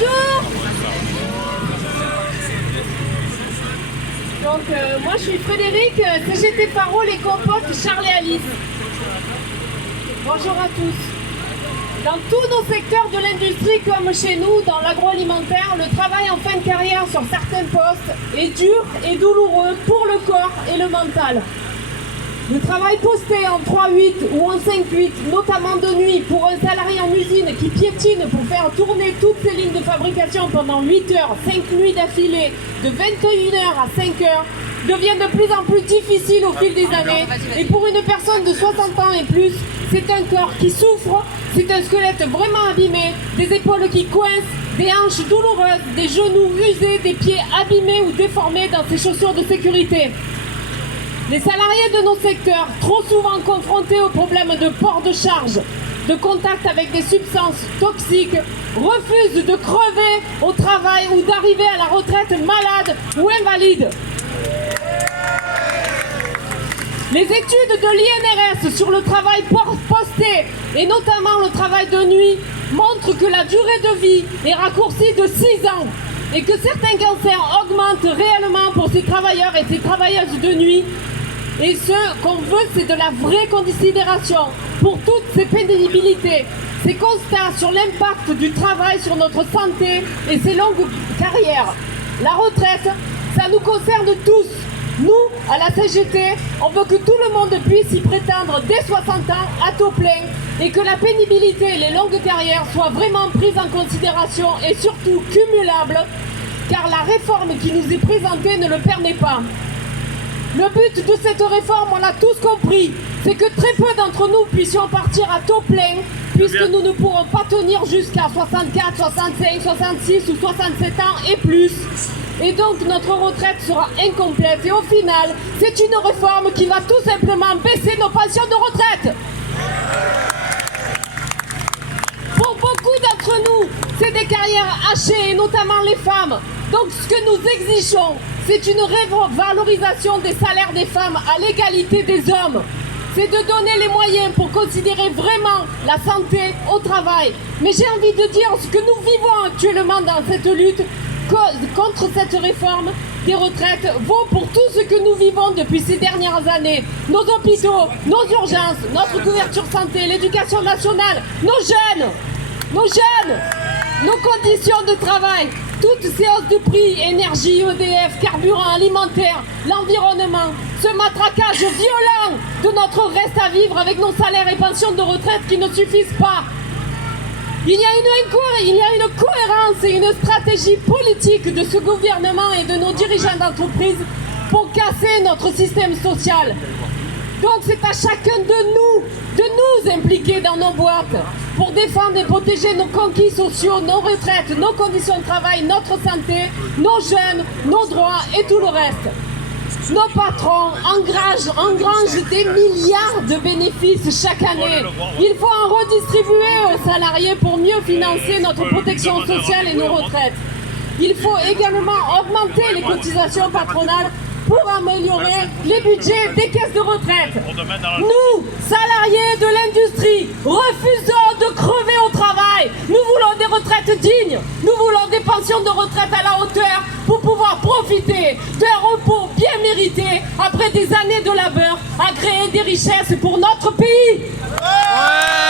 Bonjour. Donc moi je suis Frédéric, CGT Faro, les compotes, Charles et Alice. Bonjour à tous. Dans tous nos secteurs de l'industrie comme chez nous, dans l'agroalimentaire, le travail en fin de carrière sur certains postes est dur et douloureux pour le corps et le mental. Le travail posté en 3-8 ou en 5-8, notamment de nuit, pour un salarié en usine qui piétine pour faire tourner toutes ses lignes de fabrication pendant 8 heures, 5 nuits d'affilée, de 21h à 5h, devient de plus en plus difficile au fil des années. Et pour une personne de 60 ans et plus, c'est un corps qui souffre, c'est un squelette vraiment abîmé, des épaules qui coincent, des hanches douloureuses, des genoux usés, des pieds abîmés ou déformés dans ses chaussures de sécurité. Les salariés de nos secteurs, trop souvent confrontés aux problèmes de port de charge, de contact avec des substances toxiques, refusent de crever au travail ou d'arriver à la retraite malade ou invalide. Les études de l'INRS sur le travail posté, et notamment le travail de nuit, montrent que la durée de vie est raccourcie de 6 ans et que certains cancers augmentent réellement pour ces travailleurs et ces travailleuses de nuit. Et ce qu'on veut, c'est de la vraie considération pour toutes ces pénibilités, ces constats sur l'impact du travail sur notre santé et ces longues carrières. La retraite, ça nous concerne tous. Nous, à la CGT, on veut que tout le monde puisse y prétendre dès 60 ans à taux plein et que la pénibilité et les longues carrières soient vraiment prises en considération et surtout cumulables, car la réforme qui nous est présentée ne le permet pas. Le but de cette réforme, on l'a tous compris, c'est que très peu d'entre nous puissions partir à taux plein, puisque nous ne pourrons pas tenir jusqu'à 64, 65, 66 ou 67 ans et plus. Et donc notre retraite sera incomplète. Et au final, c'est une réforme qui va tout simplement baisser nos pensions de retraite. Pour beaucoup d'entre nous, c'est des carrières hachées, et notamment les femmes. Donc ce que nous exigeons, c'est une revalorisation des salaires des femmes à l'égalité des hommes. C'est de donner les moyens pour considérer vraiment la santé au travail. Mais j'ai envie de dire ce que nous vivons actuellement dans cette lutte contre cette réforme des retraites vaut pour tout ce que nous vivons depuis ces dernières années. Nos hôpitaux, nos urgences, notre couverture santé, l'éducation nationale, nos jeunes, nos conditions de travail. Toutes ces hausses de prix, énergie, EDF, carburant, alimentaire, l'environnement, ce matraquage violent de notre reste à vivre avec nos salaires et pensions de retraite qui ne suffisent pas. Il y a une cohérence et une stratégie politique de ce gouvernement et de nos dirigeants d'entreprise pour casser notre système social. Donc c'est à chacun de nous impliquer dans nos boîtes pour défendre et protéger nos conquis sociaux, nos retraites, nos conditions de travail, notre santé, nos jeunes, nos droits et tout le reste. Nos patrons engrangent des milliards de bénéfices chaque année. Il faut en redistribuer aux salariés pour mieux financer notre protection sociale et nos retraites. Il faut également augmenter les cotisations patronales pour améliorer les budgets des caisses de retraite. Nous, salariés de l'industrie, refusons de crever au travail. Nous voulons des retraites dignes. Nous voulons des pensions de retraite à la hauteur pour pouvoir profiter d'un repos bien mérité après des années de labeur à créer des richesses pour notre pays. Ouais.